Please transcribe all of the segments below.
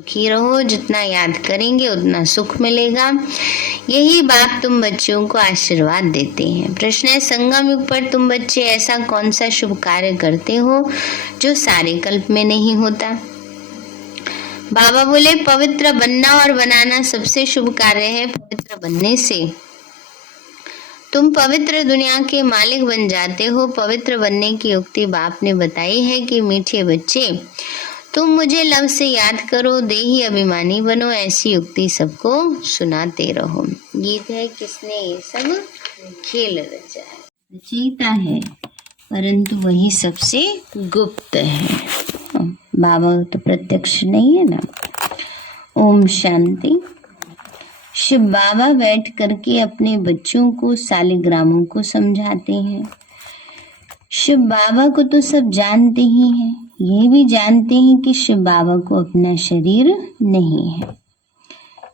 सुखी रहो, जितना याद करेंगे उतना सुख मिलेगा। यही बात तुम बच्चों को आशीर्वाद देते हैं। प्रश्न है, संगम युग पर तुम बच्चे ऐसा कौन सा शुभ कार्य करते हो जो सारे कल्प में नहीं होता? बाबा बोले, पवित्र बनना और बनाना सबसे शुभ कार्य है। पवित्र बनने से तुम पवित्र दुनिया के मालिक बन जाते हो। पवित्र बनने की युक्ति बाप ने बताई है कि मीठे बच्चे, तुम मुझे लव से याद करो, देही अभिमानी बनो। ऐसी युक्ति सबको सुनाते रहो। गीत है, किसने ये सब खेल रचा है? रचयिता है, परंतु वही सबसे गुप्त है। बाबा तो प्रत्यक्ष नहीं है ना। ओम शांति। शिव बाबा बैठ करके अपने बच्चों को, सालिग्रामों को समझाते हैं। शिव बाबा को तो सब जानते ही हैं, ये भी जानते हैं कि शिव बाबा को अपना शरीर नहीं है।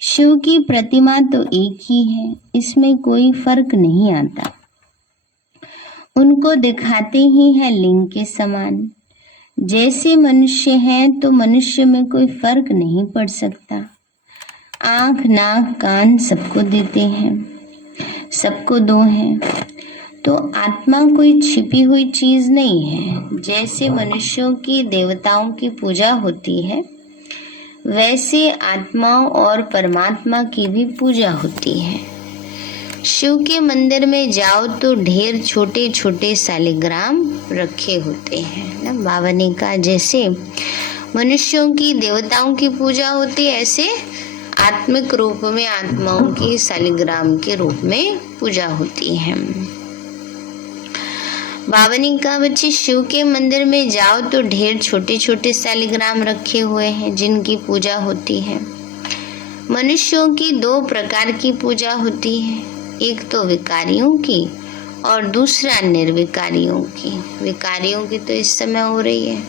शिव की प्रतिमा तो एक ही है, इसमें कोई फर्क नहीं आता। उनको दिखाते ही है लिंग के समान। जैसे मनुष्य हैं तो मनुष्य में कोई फर्क नहीं पड़ सकता। आंख, नाक, कान सबको देते हैं, सबको दो हैं। तो आत्मा कोई छिपी हुई चीज नहीं है। जैसे मनुष्यों की देवताओं की पूजा होती है, वैसे आत्माओं और परमात्मा की भी पूजा होती है। शिव के मंदिर में जाओ तो ढेर छोटे छोटे सालिग्राम रखे होते हैं ना। बाबा ने कहा, जैसे मनुष्यों की देवताओं की पूजा होती है, ऐसे आत्मिक रूप में आत्माओं की सालिग्राम के रूप में पूजा होती है। बाबा ने कहा, बच्चे शिव के मंदिर में जाओ तो ढेर छोटे छोटे सालिग्राम रखे हुए हैं जिनकी पूजा होती है। मनुष्यों की दो प्रकार की पूजा होती है, एक तो विकारियों की और दूसरा निर्विकारियों की। विकारियों की तो इस समय हो रही है,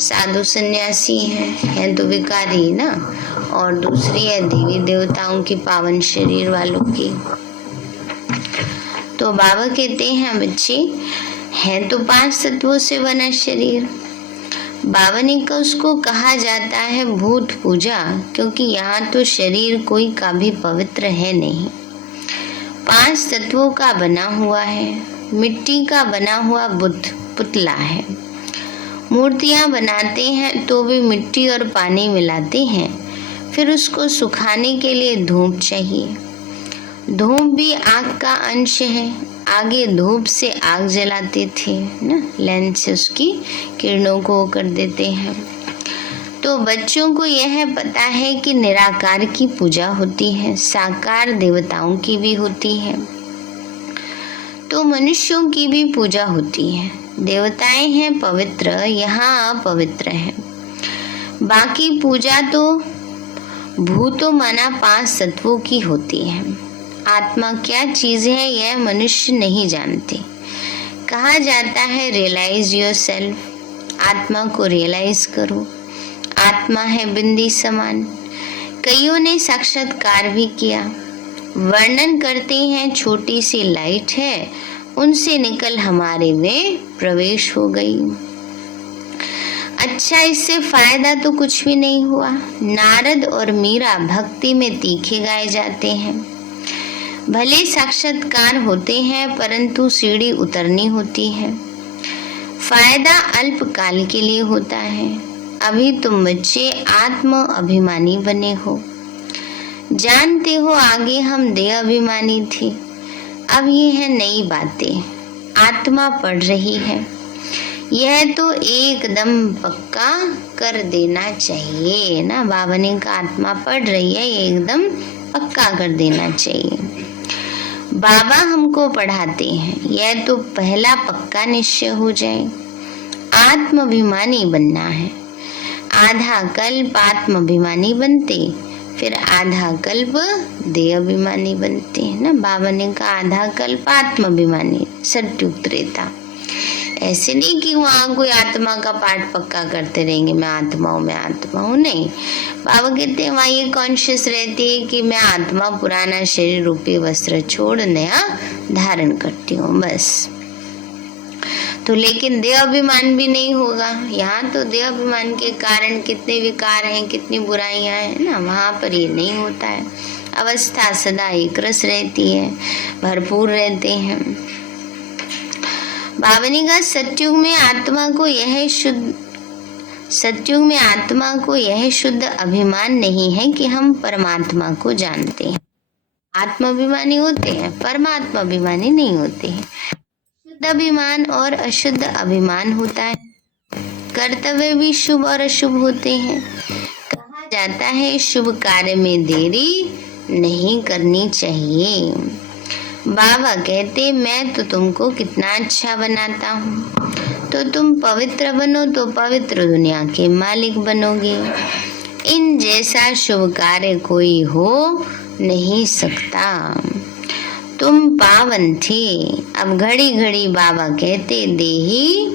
साधु सन्यासी हैं तो विकारी ना, और दूसरी है देवी देवताओं की, पावन शरीर वालों की। तो बाबा कहते हैं, बच्चे है तो 5 तत्वों से बना शरीर। बाबा ने का उसको कहा जाता है भूत पूजा, क्योंकि यहाँ तो शरीर कोई का भी पवित्र है नहीं। 5 तत्वों का बना हुआ है। मिट्टी का बना हुआ बुद्ध पुतला है। मूर्तियां बनाते हैं तो भी मिट्टी और पानी मिलाते हैं, फिर उसको सुखाने के लिए धूप चाहिए। धूप भी आग का अंश है। आगे धूप से आग जलाते थे ना, लेंस से उसकी किरणों को कर देते हैं। तो बच्चों को यह पता है कि निराकार की पूजा होती है, साकार देवताओं की भी होती है, तो मनुष्यों की भी पूजा होती है। देवताएं हैं पवित्र, यहाँ अपवित्र है। बाकी पूजा तो भूतों माना 5 तत्वों की होती है। आत्मा क्या चीज है यह मनुष्य नहीं जानते। कहा जाता है रियलाइज योरसेल्फ, आत्मा को रियलाइज करो। आत्मा है बिंदी समान। कईयों ने साक्षात्कार भी किया। वर्णन करते हैं छोटी सी लाइट है, उनसे निकल हमारे में प्रवेश हो गई। अच्छा, इससे फायदा तो कुछ भी नहीं हुआ। नारद और मीरा भक्ति में तीखे गाए जाते हैं। भले साक्षात्कार होते हैं, परंतु सीढ़ी उतरनी होती है। फायदा अल्पकाल के लिए होता है। अभी तुम बच्चे आत्म अभिमानी बने हो। जानते हो आगे हम देह अभिमानी थे, अब ये है नई बातें। आत्मा पढ़ रही है, यह तो एकदम पक्का कर देना चाहिए ना। बाबा ने कहा आत्मा पढ़ रही है, ये एकदम पक्का कर देना चाहिए। बाबा हमको पढ़ाते हैं, यह तो पहला पक्का निश्चय हो जाए। आत्माभिमानी बनना है। आधा कल्प आत्माभिमानी बनते, फिर आधा कल्प देह अभिमानी बनते हैं ना। बाबा ने कहा आधा कल्प आत्माभिमानी, सत्युग त्रेता। ऐसे नहीं कि वहाँ कोई आत्मा का पाठ पक्का करते रहेंगे, मैं आत्मा हूँ, नहीं। बाबा कहते हैं वहाँ ये कॉन्शियस रहती है कि मैं आत्मा पुराना शरीर रूपी वस्त्र छोड़ नया धारण करती हूँ, बस। तो लेकिन देह अभिमान भी नहीं होगा। यहाँ तो देह अभिमान के कारण कितने विकार हैं, कितनी बुराइयां हैं ना, वहाँ पर ये नहीं होता है। अवस्था सदा एक रस रहती है, भरपूर रहते हैं। भावनी का सतयुग में आत्मा को यह शुद्ध अभिमान नहीं है कि हम परमात्मा को जानते हैं। आत्माभिमानी होते हैं, परमात्मा अभिमानी नहीं होते हैं। शुद्ध अभिमान और अशुद्ध अभिमान होता है। कर्तव्य भी शुभ और अशुभ होते हैं। कहा जाता है शुभ कार्य में देरी नहीं करनी चाहिए। बाबा कहते मैं तो तुमको कितना अच्छा बनाता हूँ, तो तुम पवित्र बनो तो पवित्र दुनिया के मालिक बनोगे। इन जैसा शुभ कार्य कोई हो नहीं सकता। तुम पावन थे, अब घड़ी घड़ी बाबा कहते देही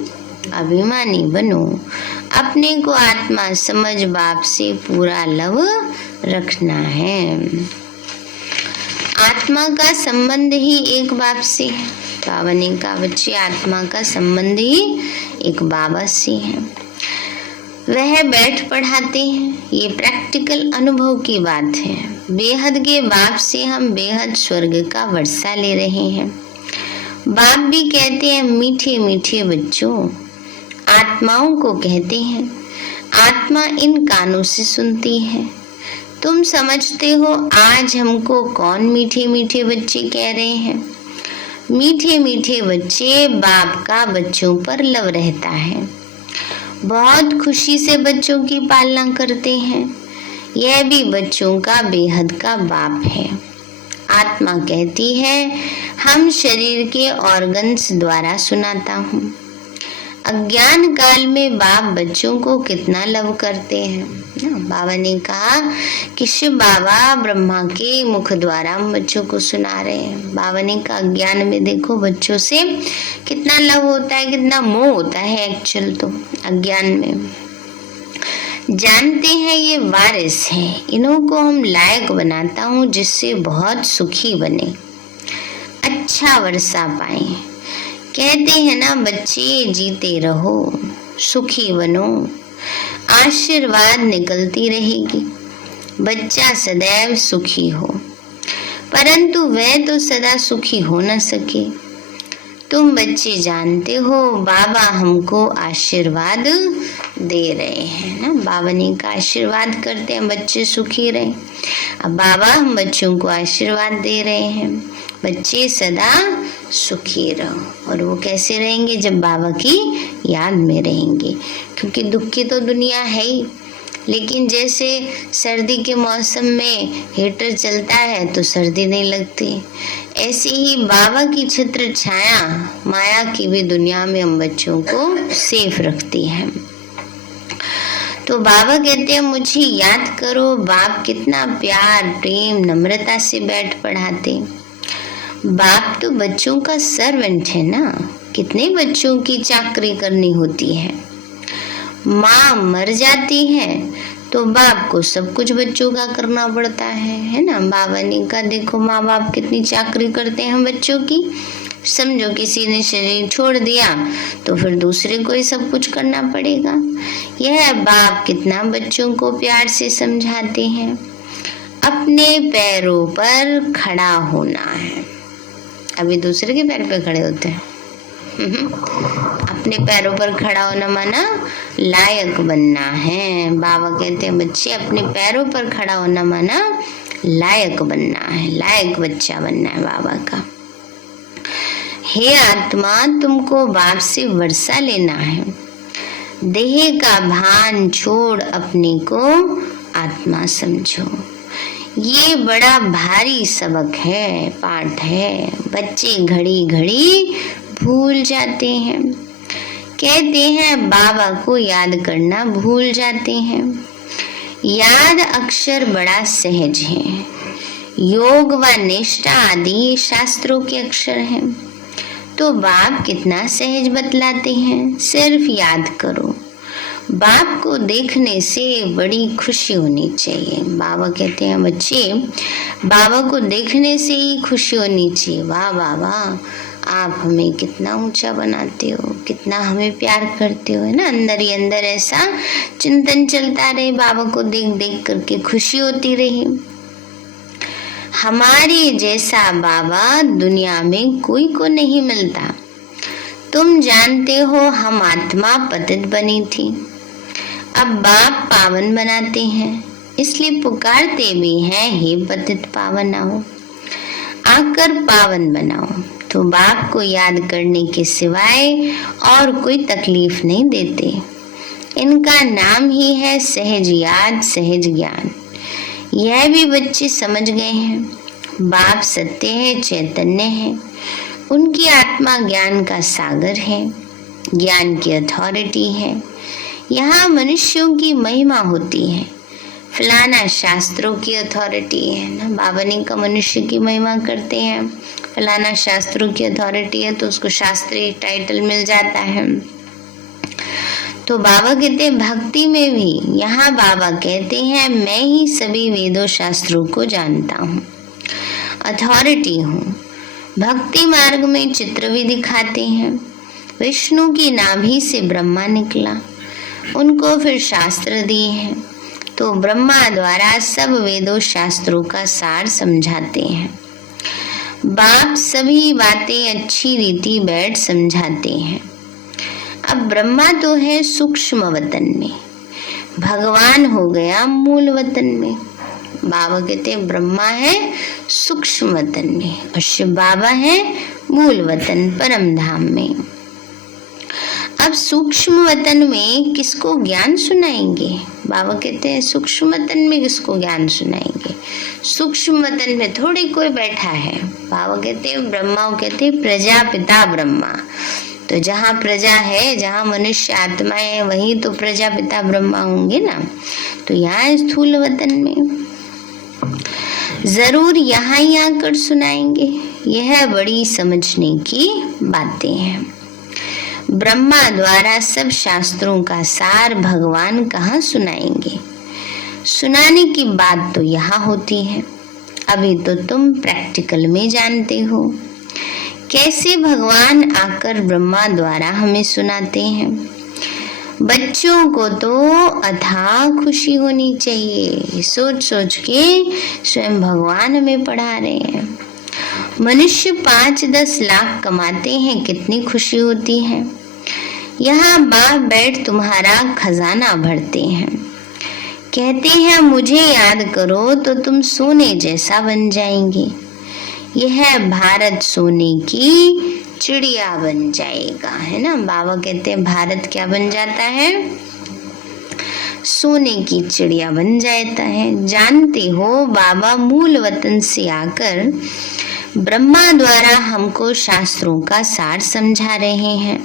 अभिमानी बनो। अपने को आत्मा समझ बाप से पूरा लव रखना है। आत्मा का संबंध ही एक बाप से है। पावनी का बच्चे आत्मा का संबंध ही एक बाबा से है। वह बैठ पढ़ाते हैं। ये प्रैक्टिकल अनुभव की बात है। बेहद के बाप से हम बेहद स्वर्ग का वर्षा ले रहे हैं। बाप भी कहते हैं मीठे मीठे बच्चों। आत्माओं को कहते हैं आत्मा इन कानों से सुनती है। तुम समझते हो आज हमको कौन मीठे मीठे बच्चे कह रहे हैं? मीठे मीठे बच्चे बाप का बच्चों पर लव रहता है। बहुत खुशी से बच्चों की पालना करते हैं। यह भी बच्चों का बेहद का बाप है। आत्मा कहती है हम शरीर के ऑर्गन्स द्वारा सुनाता हूँ। अज्ञान काल में बाप बच्चों को कितना लव करते हैं ना। बाबा ने कहा कि शिव बाबा ब्रह्मा के मुख द्वारा हम बच्चों को सुना रहे हैं। बाबा ने कहा अज्ञान में देखो बच्चों से कितना लव होता है, कितना मोह होता है। एक्चुअल तो अज्ञान में जानते हैं ये वारिस है, इन्हों को हम लायक बनाता हूँ जिससे बहुत सुखी बने, अच्छा वर्षा पाए। कहते हैं ना बच्चे जीते रहो, सुखी बनो, आशीर्वाद निकलती रहेगी। बच्चा सदैव सुखी हो, परंतु वह तो सदा सुखी हो न सके। तुम बच्चे जानते हो बाबा हमको आशीर्वाद दे रहे हैं ना। बाबा ने का आशीर्वाद करते हैं बच्चे सुखी रहे। अब बाबा हम बच्चों को आशीर्वाद दे रहे हैं बच्चे सदा सुखी रहो। और वो कैसे रहेंगे? जब बाबा की याद में रहेंगे, क्योंकि दुख की तो दुनिया है ही। लेकिन जैसे सर्दी के मौसम में हीटर चलता है तो सर्दी नहीं लगती, ऐसे ही बाबा की छत्र छाया माया की भी दुनिया में हम बच्चों को सेफ रखती है। तो बाबा कहते हैं मुझे याद करो। बाप कितना प्यार प्रेम नम्रता से बैठ पढ़ाते। बाप तो बच्चों का सर्वेंट है ना। कितने बच्चों की चाकरी करनी होती है। माँ मर जाती है तो बाप को सब कुछ बच्चों का करना पड़ता है ना। बाबा ने कहा देखो माँ बाप कितनी चाकरी करते हैं बच्चों की। समझो किसी ने शरीर छोड़ दिया तो फिर दूसरे को ही सब कुछ करना पड़ेगा। यह बाप कितना बच्चों को प्यार से समझाते हैं। अपने पैरों पर खड़ा होना है। अभी दूसरे के पैर पे खड़े होते हैं। अपने पैरों पर खड़ा होना माना लायक बनना है। बाबा कहते हैं बच्चे अपने पैरों पर खड़ा होना माना लायक बनना है, लायक बच्चा बनना है बाबा का। हे आत्मा तुमको बाप से वर्षा लेना है। देह का भान छोड़ अपने को आत्मा समझो। ये बड़ा भारी सबक है, पाठ है। बच्चे घड़ी घड़ी भूल जाते हैं। कहते हैं बाबा को याद करना भूल जाते हैं। याद अक्षर बड़ा सहज है। योग व निष्ठा आदि शास्त्रों के अक्षर हैं। तो बाप कितना सहज बतलाते हैं। सिर्फ याद करो। बाप को देखने से बड़ी खुशी होनी चाहिए। बाबा कहते हैं बच्चे बाबा को देखने से ही खुशी होनी चाहिए। वाह वाह वाह, आप हमें कितना ऊंचा बनाते हो, कितना हमें प्यार करते हो, है ना। अंदर ही अंदर ऐसा चिंतन चलता रहे, बाबा को देख देख करके खुशी होती रही। हमारे जैसा बाबा दुनिया में कोई को नहीं मिलता। तुम जानते हो हम आत्मा पतित बनी थी, अब बाप पावन बनाते हैं, इसलिए पुकारते भी हैं, हे पतित पावन आओ, आकर पावन बनाओ। तो बाप को याद करने के सिवाय और कोई तकलीफ नहीं देते। इनका नाम ही है सहज याद, सहज ज्ञान। यह भी बच्चे समझ गए हैं, बाप सत्य है, चैतन्य है, उनकी आत्मा ज्ञान का सागर है, ज्ञान की अथॉरिटी है। यहाँ मनुष्यों की महिमा होती है, फलाना शास्त्रों की अथॉरिटी है ना। बाबा ने का मनुष्य की महिमा करते हैं, फलाना शास्त्रों की अथॉरिटी है, तो उसको शास्त्रीय टाइटल मिल जाता है। तो बाबा कहते हैं भक्ति में भी, यहाँ बाबा कहते हैं मैं ही सभी वेदों शास्त्रों को जानता हूँ, अथॉरिटी हूँ। भक्ति मार्ग में चित्र भी दिखाते हैं। विष्णु की नाभि से ब्रह्मा निकला, उनको फिर शास्त्र दिए हैं, तो ब्रह्मा द्वारा सब वेदों शास्त्रों का सार समझाते हैं। बाप सभी बातें अच्छी रीति बैठ समझाते हैं। अब ब्रह्मा तो है सूक्ष्म वतन में, भगवान हो गया मूल वतन में। बाबा कहते हैं ब्रह्मा है सूक्ष्म वतन में और शिव बाबा है मूल वतन परम धाम में। अब सूक्ष्म वतन में किसको ज्ञान सुनाएंगे? बाबा कहते हैं सूक्ष्म वतन में किसको ज्ञान सुनाएंगे? सूक्ष्म वतन में थोड़ी कोई बैठा है। बाबा कहते हैं ब्रह्मा कहते हैं प्रजापिता ब्रह्मा, तो जहाँ प्रजा है, जहाँ मनुष्य आत्माएं है, वही तो प्रजापिता ब्रह्मा होंगे ना। तो यहाँ स्थूल वतन में जरूर यहाँ ही आकर सुनाएंगे। यह बड़ी समझने की बातें हैं। ब्रह्मा द्वारा सब शास्त्रों का सार भगवान कहाँ सुनाएंगे? सुनाने की बात तो यहाँ होती है। अभी तो तुम प्रैक्टिकल में जानते हो कैसे भगवान आकर ब्रह्मा द्वारा हमें सुनाते हैं। बच्चों को तो अथाह खुशी होनी चाहिए, सोच सोच के स्वयं भगवान हमें पढ़ा रहे हैं। मनुष्य 5-10 लाख कमाते हैं, कितनी खुशी होती है। यहाँ बाप बैठ तुम्हारा खजाना भरते हैं, कहते हैं मुझे याद करो तो तुम सोने जैसा बन जाएंगे। यह भारत सोने की चिड़िया बन जाएगा, है ना। बाबा कहते हैं भारत क्या बन जाता है? सोने की चिड़िया बन जाता है। जानते हो बाबा मूल वतन से आकर ब्रह्मा द्वारा हमको शास्त्रों का सार समझा रहे हैं,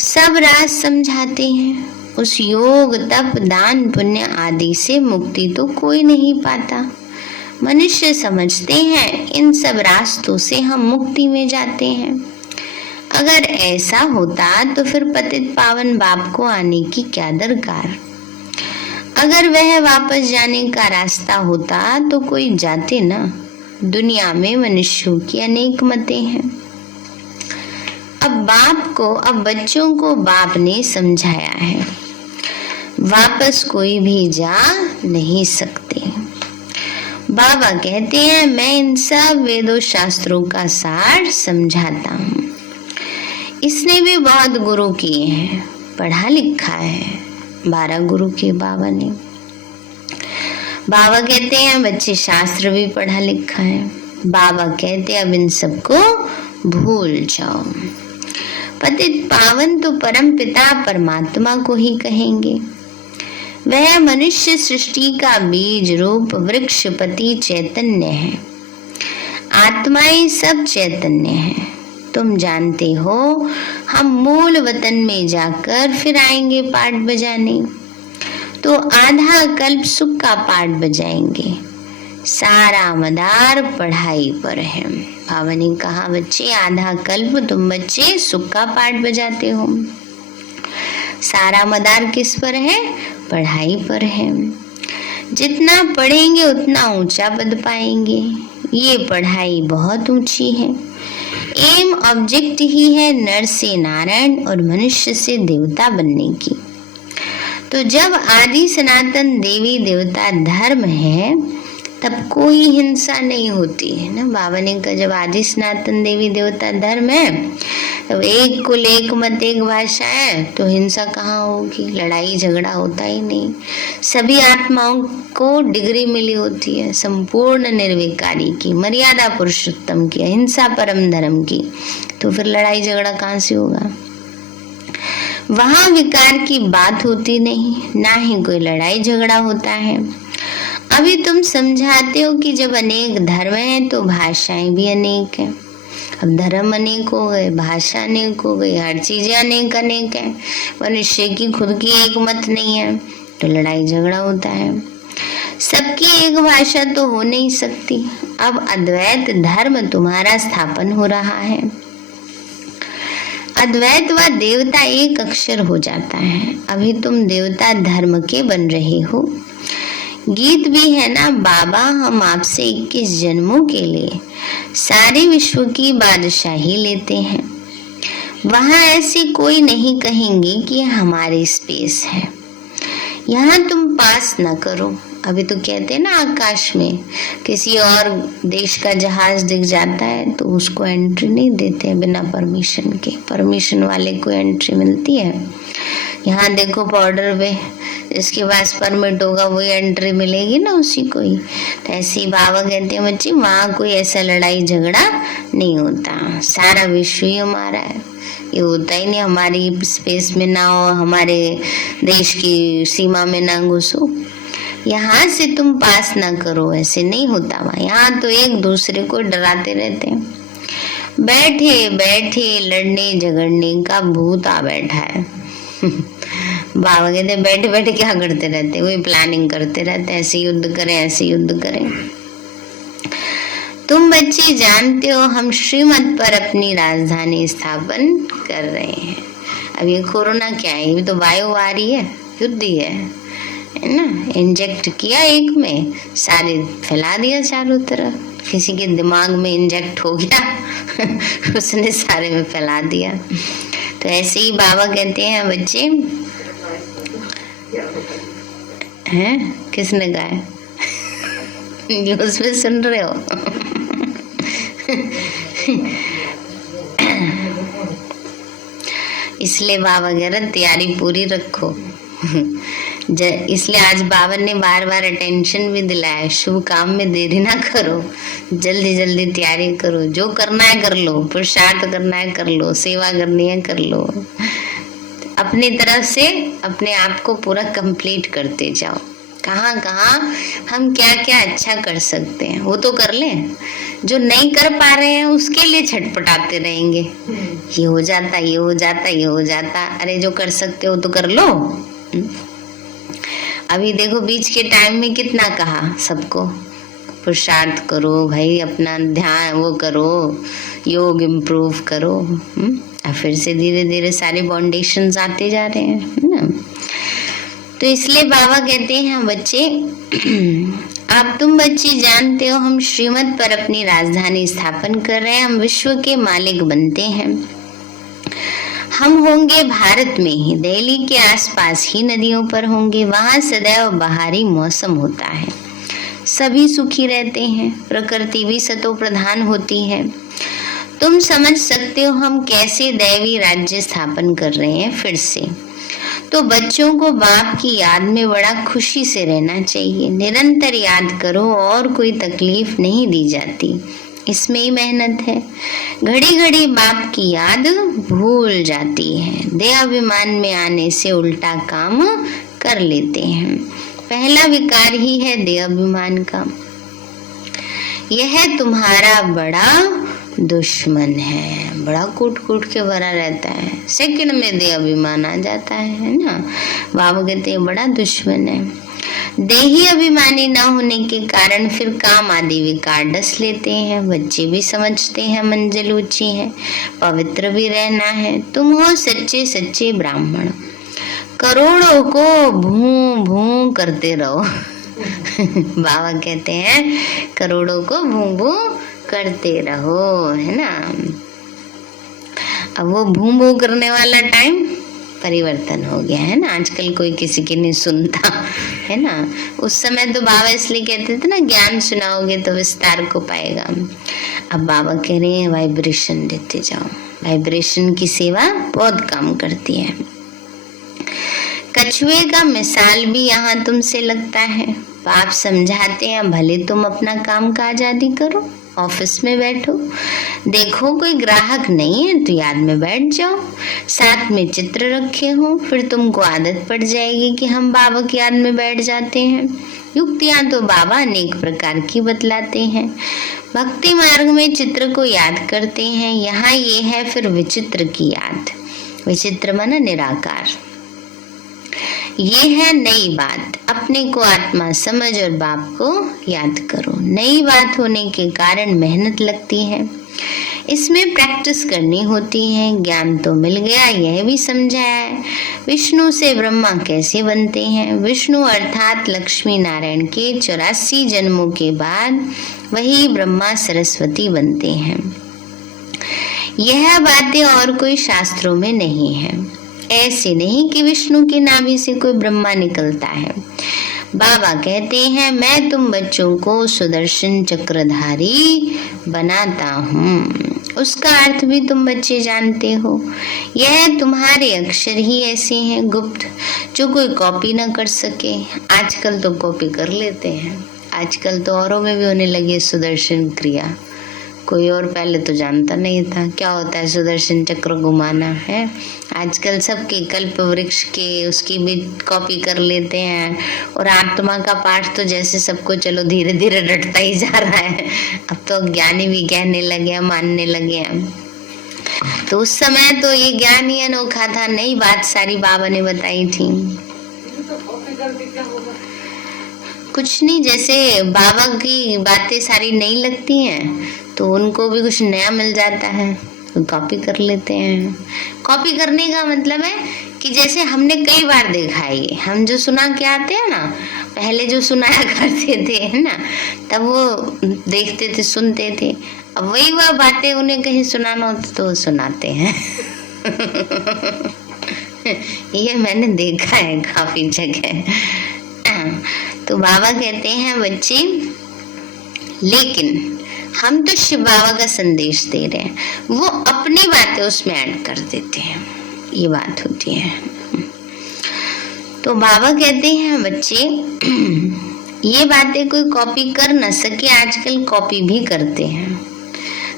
सब राज समझाते हैं। उस योग तप दान पुण्य आदि से मुक्ति तो कोई नहीं पाता। मनुष्य समझते हैं इन सब रास्तों से हम मुक्ति में जाते हैं। अगर ऐसा होता तो फिर पतित पावन बाप को आने की क्या दरकार? अगर वह वापस जाने का रास्ता होता तो कोई जाते ना। दुनिया में मनुष्यों की अनेक मतें हैं। अब बच्चों को बाप ने समझाया है, वापस कोई भी जा नहीं सकते। बाबा कहते हैं मैं इन सब वेदों शास्त्रों का सार समझाता हूँ। इसने भी बहुत गुरु किए हैं, पढ़ा लिखा है, 12 गुरु किए बाबा ने। बाबा कहते हैं बच्चे शास्त्र भी पढ़ा लिखा है। बाबा कहते हैं अब इन सबको भूल जाओ। पतित पावन तो परम पिता परमात्मा को ही कहेंगे। वह मनुष्य सृष्टि का बीज रूप वृक्षपति चैतन्य है। आत्माएं सब चैतन्य है। तुम जानते हो हम मूल वतन में जाकर फिर आएंगे पाठ बजाने, तो आधा कल्प सुख का पाठ बजाएंगे। सारा मदार पढ़ाई पर है। बाबा ने कहा बच्चे आधा कल्प तुम बच्चे सुख का पाठ बजाते हो, सारा मदार किस पर है? पढ़ाई पर है। जितना पढ़ेंगे उतना ऊंचा पद पाएंगे। ये पढ़ाई बहुत ऊंची है। एम ऑब्जेक्ट ही है नर से नारायण और मनुष्य से देवता बनने की। तो जब आदि सनातन देवी देवता धर्म है तब कोई हिंसा नहीं होती है ना। बाबा ने कहा जब आदि सनातन देवी देवता धर्म है तो एक कुल एक मत एक भाषा है तो हिंसा कहाँ होगी, लड़ाई झगड़ा होता ही नहीं। सभी आत्माओं को डिग्री मिली होती है संपूर्ण निर्विकारी की, मर्यादा पुरुषोत्तम की, अहिंसा परम धर्म की, तो फिर लड़ाई झगड़ा कहाँ से होगा। वहां विकार की बात होती नहीं, ना ही कोई लड़ाई झगड़ा होता है। अभी तुम समझाते हो कि जब अनेक धर्म है तो भाषाएं भी अनेक है। अब धर्म अनेक हो गए, भाषा अनेक हो गई, हर चीजें अनेक अनेक है, मनुष्य की खुद की एक मत नहीं है तो लड़ाई झगड़ा होता है। सबकी एक भाषा तो हो नहीं सकती। अब अद्वैत धर्म तुम्हारा स्थापन हो रहा है, अद्वैत व देवता एक अक्षर हो जाता है। अभी तुम देवता धर्म के बन रहे हो। गीत भी है ना, बाबा हम आपसे 21 जन्मों के लिए सारे विश्व की बादशाही लेते हैं। वहां ऐसे कोई नहीं कहेंगे कि हमारी स्पेस है, यहाँ तुम पास न करो। अभी तो कहते हैं ना आकाश में किसी और देश का जहाज दिख जाता है तो उसको एंट्री नहीं देते बिना परमिशन के, परमिशन वाले को एंट्री मिलती है। यहाँ देखो बॉर्डर पे जिसके पास परमिट होगा वही एंट्री मिलेगी ना उसी को ही। तो ऐसे ही बाबा कहते हैं बच्ची वहाँ कोई ऐसा लड़ाई झगड़ा नहीं होता, सारा विश्व ही हमारा है। ये होता ही नहीं हमारी स्पेस में ना हो, हमारे देश की सीमा में ना घुसो, यहाँ से तुम पास ना करो, ऐसे नहीं होता वहाँ। यहाँ तो एक दूसरे को डराते रहते हैं। बैठे बैठे लड़ने झगड़ने का भूत आ बैठा है। बाबा कहते बैठे बैठे क्या करते रहते, वही प्लानिंग करते रहते, ऐसे युद्ध करें ऐसे युद्ध करें। तुम बच्चे जानते हो हम श्रीमत पर अपनी राजधानी स्थापन कर रहे हैं। अब ये कोरोना क्या है, ये तो वायु आ रही है, युद्ध ही है ना। इंजेक्ट किया एक में, सारे फैला दिया चारों तरफ। किसी के दिमाग में इंजेक्ट हो गया उसने सारे में फैला दिया। तो ऐसे ही बाबा कहते हैं बच्चे हैं, किसने गाया न्यूज़ में सुन रहे हो इसलिए बाबा कह रहे तैयारी पूरी रखो। इसलिए आज बाबा ने बार बार अटेंशन भी दिलाया, शुभ काम में देरी ना करो, जल्दी जल्दी तैयारी करो, जो करना है कर लो, पुरुषार्थ करना है कर लो, सेवा करनी है कर लो, अपनी तरफ से अपने आप को पूरा कंप्लीट करते जाओ। कहाँ कहाँ हम क्या क्या अच्छा कर सकते हैं वो तो कर लें, जो नहीं कर पा रहे हैं उसके लिए छटपटाते रहेंगे, ये हो जाता ये हो जाता ये हो जाता। अरे जो कर सकते हो तो कर लो। अभी देखो बीच के टाइम में कितना कहा सबको पुरुषार्थ करो भाई, अपना ध्यान वो करो, योग इम्प्रूव करो। अब फिर से धीरे धीरे सारे फाउंडेशंस आते जा रहे हैं ना। तो इसलिए बाबा कहते हैं बच्चे आप तुम बच्चे जानते हो हम श्रीमत पर अपनी राजधानी स्थापन कर रहे हैं, हम विश्व के मालिक बनते हैं। हम होंगे भारत में ही, दिल्ली के आसपास ही नदियों पर होंगे, वहां सदैव बहारी मौसम होता है, सभी सुखी रहते हैं, प्रकृति भी सतो प्रधान होती है। तुम समझ सकते हो हम कैसे दैवी राज्य स्थापन कर रहे हैं फिर से। तो बच्चों को बाप की याद में बड़ा खुशी से रहना चाहिए, निरंतर याद करो और कोई तकलीफ नहीं दी जाती, इसमें ही मेहनत है। घड़ी घड़ी बाप की याद भूल जाती है, देहाभिमान में आने से उल्टा काम कर लेते हैं। पहला विकार ही है देहाभिमान का, यह तुम्हारा बड़ा दुश्मन है, बड़ा कूट कूट के भरा रहता है, सेकंड में देहाभिमान आ जाता है ना। बाबा कहते हैं बड़ा दुश्मन है। देही अभिमानी न होने के कारण फिर काम आदि विकार डस लेते हैं। बच्चे भी समझते हैं मंजिल ऊंची है, पवित्र भी रहना है। तुम हो सच्चे सच्चे ब्राह्मण, करोड़ों को भूं भूं करते रहो बाबा कहते हैं करोड़ों को भूं भूं करते रहो, है ना। अब वो भू भू करने वाला टाइम परिवर्तन हो गया है ना। आजकल कोई किसी की नहीं सुनता है ना। उस समय तो बाबा इसलिए कहते थे ना, ज्ञान सुनाओगे तो विस्तार को पाएगा। अब बाबा कह रहे हैं वाइब्रेशन देते जाओ, वाइब्रेशन की सेवा बहुत काम करती है। कछुए का मिसाल भी यहाँ तुमसे लगता है। बाप समझाते हैं भले तुम अपना काम काज आदि करो, ऑफिस में बैठो, देखो कोई ग्राहक नहीं है तो याद में बैठ जाओ, साथ में चित्र रखे हो, फिर तुमको आदत पड़ जाएगी कि हम बाबा की याद में बैठ जाते हैं। युक्तियां तो बाबा अनेक प्रकार की बतलाते हैं। भक्ति मार्ग में चित्र को याद करते हैं, यहाँ ये है फिर विचित्र की याद। विचित्र माना निराकार। ये है नई बात, अपने को आत्मा समझ और बाप को याद करो। नई बात होने के कारण मेहनत लगती है, इसमें प्रैक्टिस करनी होती है। ज्ञान तो मिल गया, यह भी समझा है विष्णु से ब्रह्मा कैसे बनते हैं। विष्णु अर्थात लक्ष्मी नारायण के 84 जन्मों के बाद वही ब्रह्मा सरस्वती बनते हैं। यह बातें और कोई शास्त्रों में नहीं है। ऐसे नहीं कि विष्णु की नाभि से कोई ब्रह्मा निकलता है। बाबा कहते हैं मैं तुम बच्चों को सुदर्शन चक्रधारी बनाता हूँ। उसका अर्थ भी तुम बच्चे जानते हो। यह तुम्हारे अक्षर ही ऐसे हैं गुप्त, जो कोई कॉपी ना कर सके। आजकल तो कॉपी कर लेते हैं, आजकल तो औरों में भी होने लगी सुदर्शन क्रिया। कोई और पहले तो जानता नहीं था क्या होता है सुदर्शन चक्र घुमाना है। आजकल सबके कल्प वृक्ष के उसकी भी कॉपी कर लेते हैं। और आत्मा का पाठ तो जैसे सबको चलो धीरे धीरे रटता ही जा रहा है। अब तो ज्ञानी भी कहने लगे हैं, मानने लगे हैं। तो उस समय तो ये ज्ञान ही अनोखा था, नई बात सारी बाबा ने बताई थी। कुछ नहीं, जैसे बाबा की बातें सारी नई लगती हैं तो उनको भी कुछ नया मिल जाता है, तो कॉपी कर लेते हैं। कॉपी करने का मतलब है कि जैसे हमने कई बार देखा है, ये हम जो सुना के आते हैं ना, पहले जो सुनाया करते थे है ना, तब वो देखते थे, सुनते थे। अब वही वह बातें उन्हें कहीं सुनाना होता तो सुनाते हैं। ये मैंने देखा है काफी जगह। तो बाबा कहते हैं बच्चे, लेकिन हम तो शिव बाबा का संदेश दे रहे हैं, वो अपनी बातें उसमें ऐड कर देते हैं, ये बात होती है। तो बाबा कहते हैं बच्चे, ये बातें कोई कॉपी कर न सके, आजकल कॉपी भी करते हैं।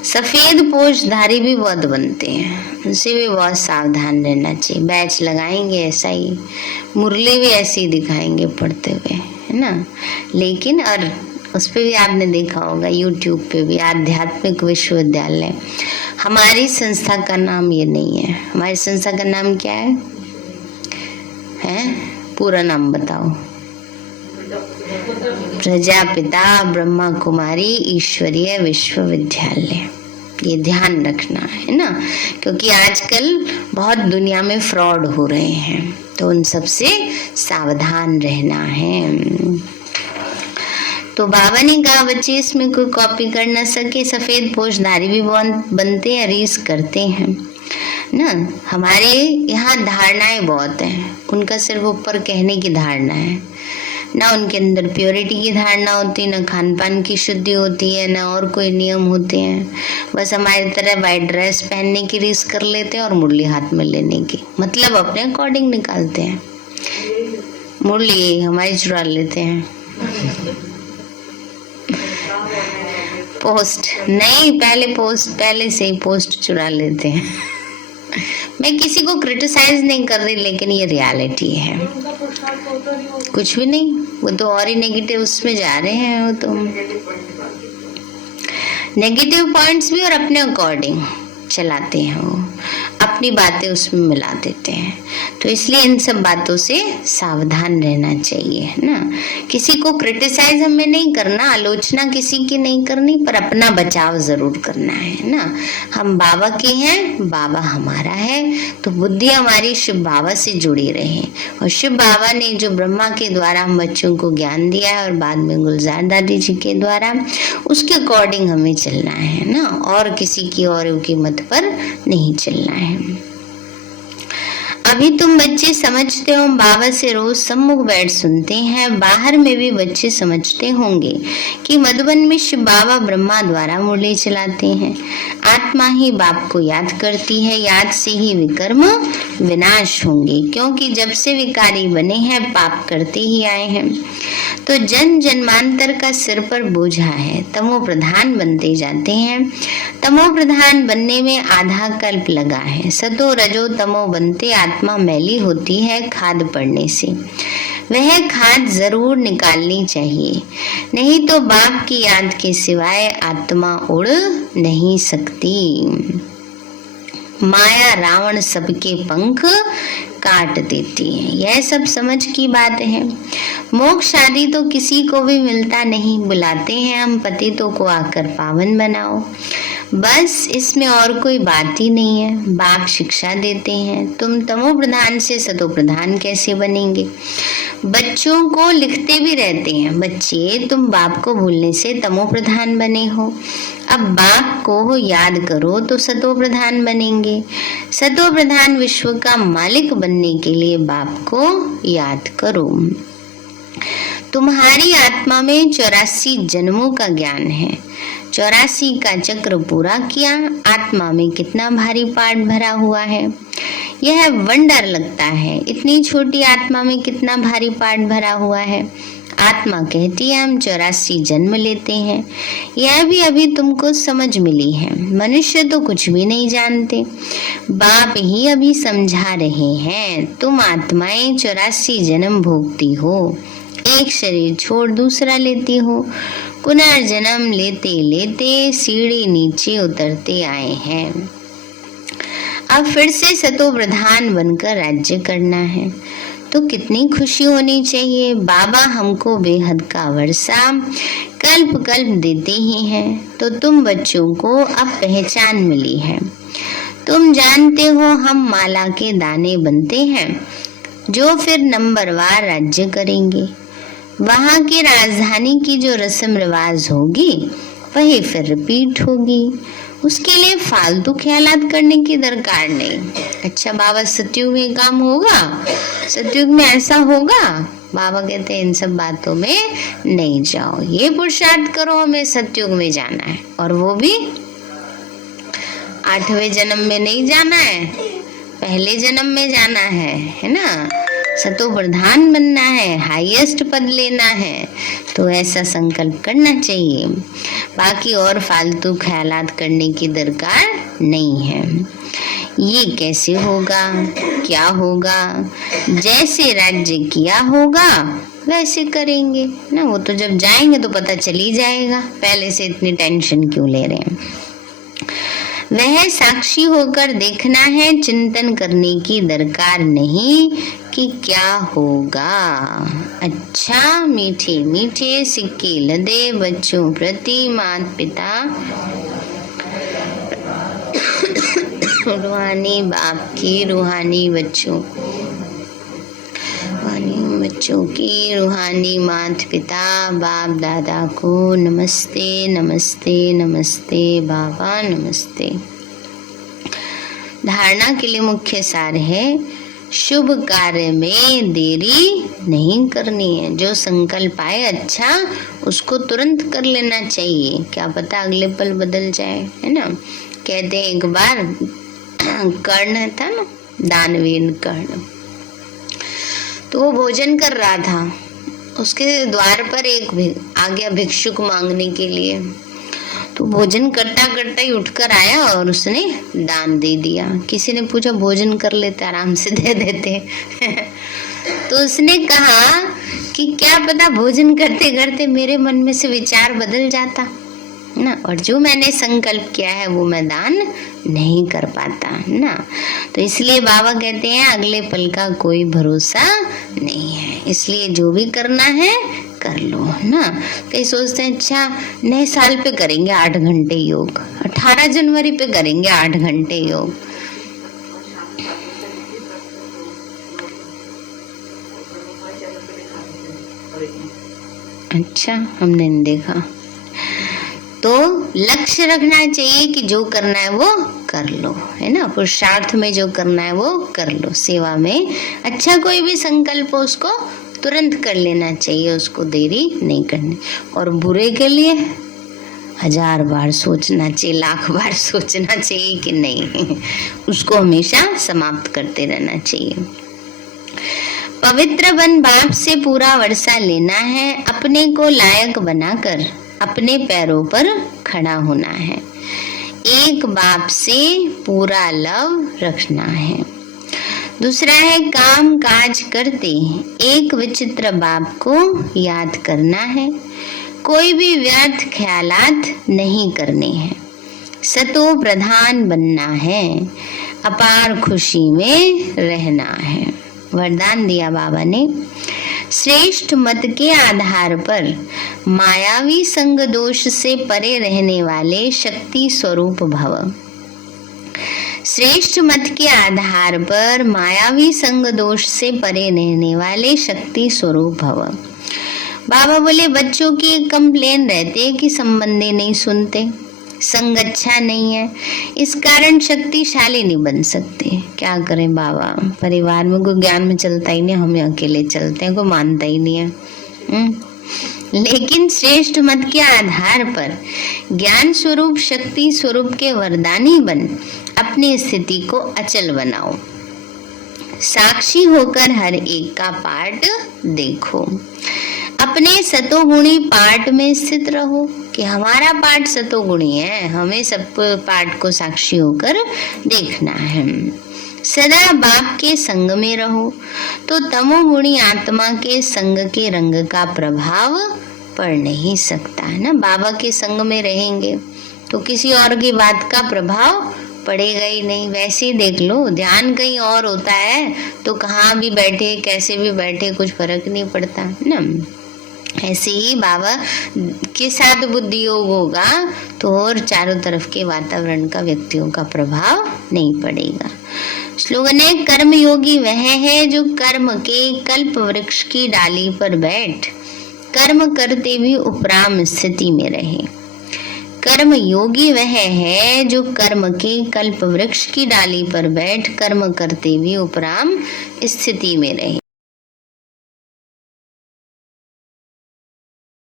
सफेद पोषधारी भी बहुत बनते हैं, उनसे भी बहुत सावधान रहना चाहिए। बैच लगाएंगे ऐसा ही, मुरली भी ऐसे ही दिखाएंगे पढ़ते हुए, है ना। लेकिन और उस पे भी आपने देखा होगा यूट्यूब पे भी, आध्यात्मिक विश्वविद्यालय। हमारी संस्था का नाम ये नहीं है। हमारी संस्था का नाम क्या है? पूरा नाम बताओ। प्रजापिता ब्रह्मा कुमारी ईश्वरीय विश्वविद्यालय। ये ध्यान रखना है ना, क्योंकि आजकल बहुत दुनिया में फ्रॉड हो रहे हैं, तो उन सब से सावधान रहना है। तो बाबा ने कहा बच्चे, इसमें कोई कॉपी कर ना सके। सफेद पोषधारी भी बनते हैं, रीस करते हैं ना। हमारे यहाँ धारणाएं बहुत हैं, उनका सिर्फ ऊपर कहने की धारणा है ना, उनके अंदर प्योरिटी की धारणा होती है, ना खान पान की शुद्धि होती है, ना और कोई नियम होते हैं। बस हमारी तरह वाइट ड्रेस पहनने की रीस कर लेते हैं और मुरली हाथ में लेने की, मतलब अपने अकॉर्डिंग निकालते हैं। मुरली हमारी चुरा लेते हैं। पोस्ट नहीं, पहले से ही पोस्ट चुरा लेते हैं। मैं किसी को क्रिटिसाइज नहीं कर रही, लेकिन ये रियलिटी है। कुछ भी नहीं, वो तो और ही नेगेटिव उसमें जा रहे हैं। वो तो नेगेटिव पॉइंट्स भी और अपने अकॉर्डिंग चलाते हैं। वो अपनी बातें उसमें मिला देते हैं। तो इसलिए इन सब बातों से सावधान रहना चाहिए, है ना। किसी को क्रिटिसाइज हमें नहीं करना, आलोचना किसी की नहीं करनी, पर अपना बचाव जरूर करना है ना। हम बाबा के हैं, बाबा हमारा है, तो बुद्धि हमारी शिव बाबा से जुड़ी रहे। और शिव बाबा ने जो ब्रह्मा के द्वारा हम बच्चों को ज्ञान दिया है और बाद में गुलजार दादी जी के द्वारा, उसके अकॉर्डिंग हमें चलना है ना, और किसी की और की मत पर नहीं चलना है। अभी तुम बच्चे समझते हो बाबा से रोज सम्मुख बैठ सुनते हैं। बाहर में भी बच्चे समझते होंगे कि मधुबन में शिव बाबा ब्रह्मा द्वारा मुरली चलाते हैं। आत्मा ही बाप को याद करती है, याद से ही विकर्म विनाश होंगे, क्योंकि जब से विकारी बने हैं पाप करते ही आए हैं। तो जन जन्मांतर का सिर पर बोझा है, तमो प्रधान बनते जाते हैं। तमो प्रधान बनने में आधा कल्प लगा है। सतो रजो तमो बनते आत्मा मैली होती है खाद पड़ने से। वह खाद जरूर निकालनी चाहिए, नहीं तो बाप की याद के सिवाय आत्मा उड़ नहीं सकती। माया रावण सबके पंख काट देती है, यह सब समझ की बात है। मोक्ष आदि तो किसी को भी मिलता नहीं, बुलाते हैं हम पतितों को आकर पावन बनाओ, बस इसमें और कोई बात ही नहीं है। बाप शिक्षा देते हैं, तुम तमो प्रधान से सतो प्रधान कैसे बनेंगे। बच्चों को लिखते भी रहते हैं, बच्चे तुम बाप को भूलने से तमो प्रधान बने हो, अब बाप को याद करो तो सतो प्रधान बनेंगे। सतो प्रधान विश्व का मालिक बनने के लिए बाप को याद करो। तुम्हारी आत्मा में 84 जन्मों का ज्ञान है। 84 का चक्र पूरा किया, आत्मा में कितना भारी पाठ भरा हुआ है। यह वंडर लगता है, इतनी छोटी आत्मा में कितना भारी पाठ भरा हुआ है। आत्मा कहती है हम 84 जन्म लेते हैं, यह भी अभी तुमको समझ मिली है। मनुष्य तो कुछ भी नहीं जानते, बाप ही अभी समझा रहे हैं। तुम आत्माएं 84 जन्म भोगती हो, एक शरीर छोड़ दूसरा लेती हो, पुनर्जन्म लेते लेते सीढ़ी नीचे उतरते आए हैं। अब फिर से सतो प्रधान बनकर राज्य करना है, तो कितनी खुशी होनी चाहिए। बाबा हमको बेहद का वर्षा कल्प कल्प देते ही हैं, तो तुम बच्चों को अब पहचान मिली है। तुम जानते हो हम माला के दाने बनते हैं, जो फिर नंबरवार राज्य करेंगे। वहां की राजधानी की जो रस्म रिवाज होगी वही फिर रिपीट होगी, उसके लिए फालतू ख्यालात करने की दरकार नहीं। अच्छा बाबा सतयुग में काम होगा, सतयुग में ऐसा होगा, बाबा कहते हैं इन सब बातों में नहीं जाओ, ये पुरुषार्थ करो हमें सतयुग में जाना है, और वो भी 8वें जन्म में नहीं जाना है, पहले जन्म में जाना है ना। सतो प्रधान बनना है, हाईएस्ट पद लेना है, तो ऐसा संकल्प करना चाहिए। बाकी और फालतू ख्यालात करने की दरकार नहीं है। ये कैसे होगा, क्या होगा, जैसे राज्य किया होगा वैसे करेंगे ना। वो तो जब जाएंगे तो पता चल ही जाएगा, पहले से इतनी टेंशन क्यों ले रहे हैं। वह साक्षी होकर देखना है, चिंतन करने की दरकार नहीं कि क्या होगा। अच्छा मीठे मीठे सिक्के लदे बच्चों प्रति माता पिता रूहानी बाप की रूहानी बच्चों की रूहानी माता पिता बाप दादा को नमस्ते नमस्ते नमस्ते बाबा नमस्ते। धारणा के लिए मुख्य सार है, शुभ कार्य में देरी नहीं करनी है। जो संकल्प आए अच्छा उसको तुरंत कर लेना चाहिए, क्या पता अगले पल बदल जाए, है ना। कहते हैं एक बार कर्ण था ना, दानवीर कर्ण, तो वो भोजन कर रहा था, उसके द्वार पर एक आ गया भिक्षुक मांगने के लिए, तो भोजन करता करता ही उठकर आया और उसने दान दे दिया। किसी ने पूछा भोजन कर लेते, आराम से दे देते तो उसने कहा कि क्या पता भोजन करते करते मेरे मन में से विचार बदल जाता, ना, और जो मैंने संकल्प किया है वो मैं दान नहीं कर पाता ना। तो इसलिए बाबा कहते हैं अगले पल का कोई भरोसा नहीं है, इसलिए जो भी करना है कर लो ना। कई सोचते हैं अच्छा नए साल पे करेंगे 8 घंटे योग, 18 जनवरी पे करेंगे 8 घंटे योग। अच्छा, हमने नहीं देखा। तो लक्ष्य रखना चाहिए कि जो करना है वो कर लो, है ना। पुरुषार्थ में जो करना है वो कर लो, सेवा में अच्छा कोई भी संकल्प हो उसको तुरंत कर लेना चाहिए, उसको देरी नहीं करनी। और बुरे के लिए 1000 बार सोचना चाहिए, लाख बार सोचना चाहिए कि नहीं, उसको हमेशा समाप्त करते रहना चाहिए। पवित्र बन बाप से पूरा वर्षा लेना है, अपने को लायक बनाकर अपने पैरों पर खड़ा होना है। एक बाप से पूरा लव रखना है। दूसरा है काम काज करते एक विचित्र बाप को याद करना है। कोई भी व्यर्थ ख्यालात नहीं करने हैं। सतो प्रधान बनना है, अपार खुशी में रहना है। वरदान दिया बाबा ने, श्रेष्ठ मत के आधार पर मायावी संग दोष से परे रहने वाले शक्ति स्वरूप भव। श्रेष्ठ मत के आधार पर मायावी संग दोष से परे रहने वाले शक्ति स्वरूप भव। बाबा बोले बच्चों की एक कंप्लेन रहती है कि संबंधी नहीं सुनते, संग अच्छा नहीं है, इस कारण शक्तिशाली नहीं बन सकते। क्या करें बाबा, परिवार में कोई ज्ञान में चलता ही नहीं, हम अकेले चलते हैं, कोई मानता ही नहीं है। लेकिन श्रेष्ठ मत के आधार पर ज्ञान स्वरूप शक्ति स्वरूप के वरदानी बन अपनी स्थिति को अचल बनाओ। साक्षी होकर हर एक का पाठ देखो। अपने सतोगुणी पाठ में स्थित रहो कि हमारा पाठ सतोगुणी है, हमें सब पाठ को साक्षी होकर देखना है। सदा बाप के संग में रहो तो तमोगुणी आत्मा के संग के रंग का प्रभाव पड़ नहीं सकता है ना। बाबा के संग में रहेंगे तो किसी और की बात का प्रभाव पड़ेगा ही नहीं। वैसे ही देख लो, ध्यान कहीं और होता है तो कहाँ भी बैठे कैसे भी बैठे कुछ फर्क नहीं पड़ता ना। ऐसे ही बाबा के साथ बुद्धि योग होगा तो और चारों तरफ के वातावरण का व्यक्तियों का प्रभाव नहीं पड़ेगा। स्लोगन है, कर्म योगी वह है जो कर्म के कल्प वृक्ष की डाली पर बैठ कर्म करते भी उपराम स्थिति में रहे। कर्म योगी वह है जो कर्म के कल्प वृक्ष की डाली पर बैठ कर्म करते भी उपराम स्थिति में रहे।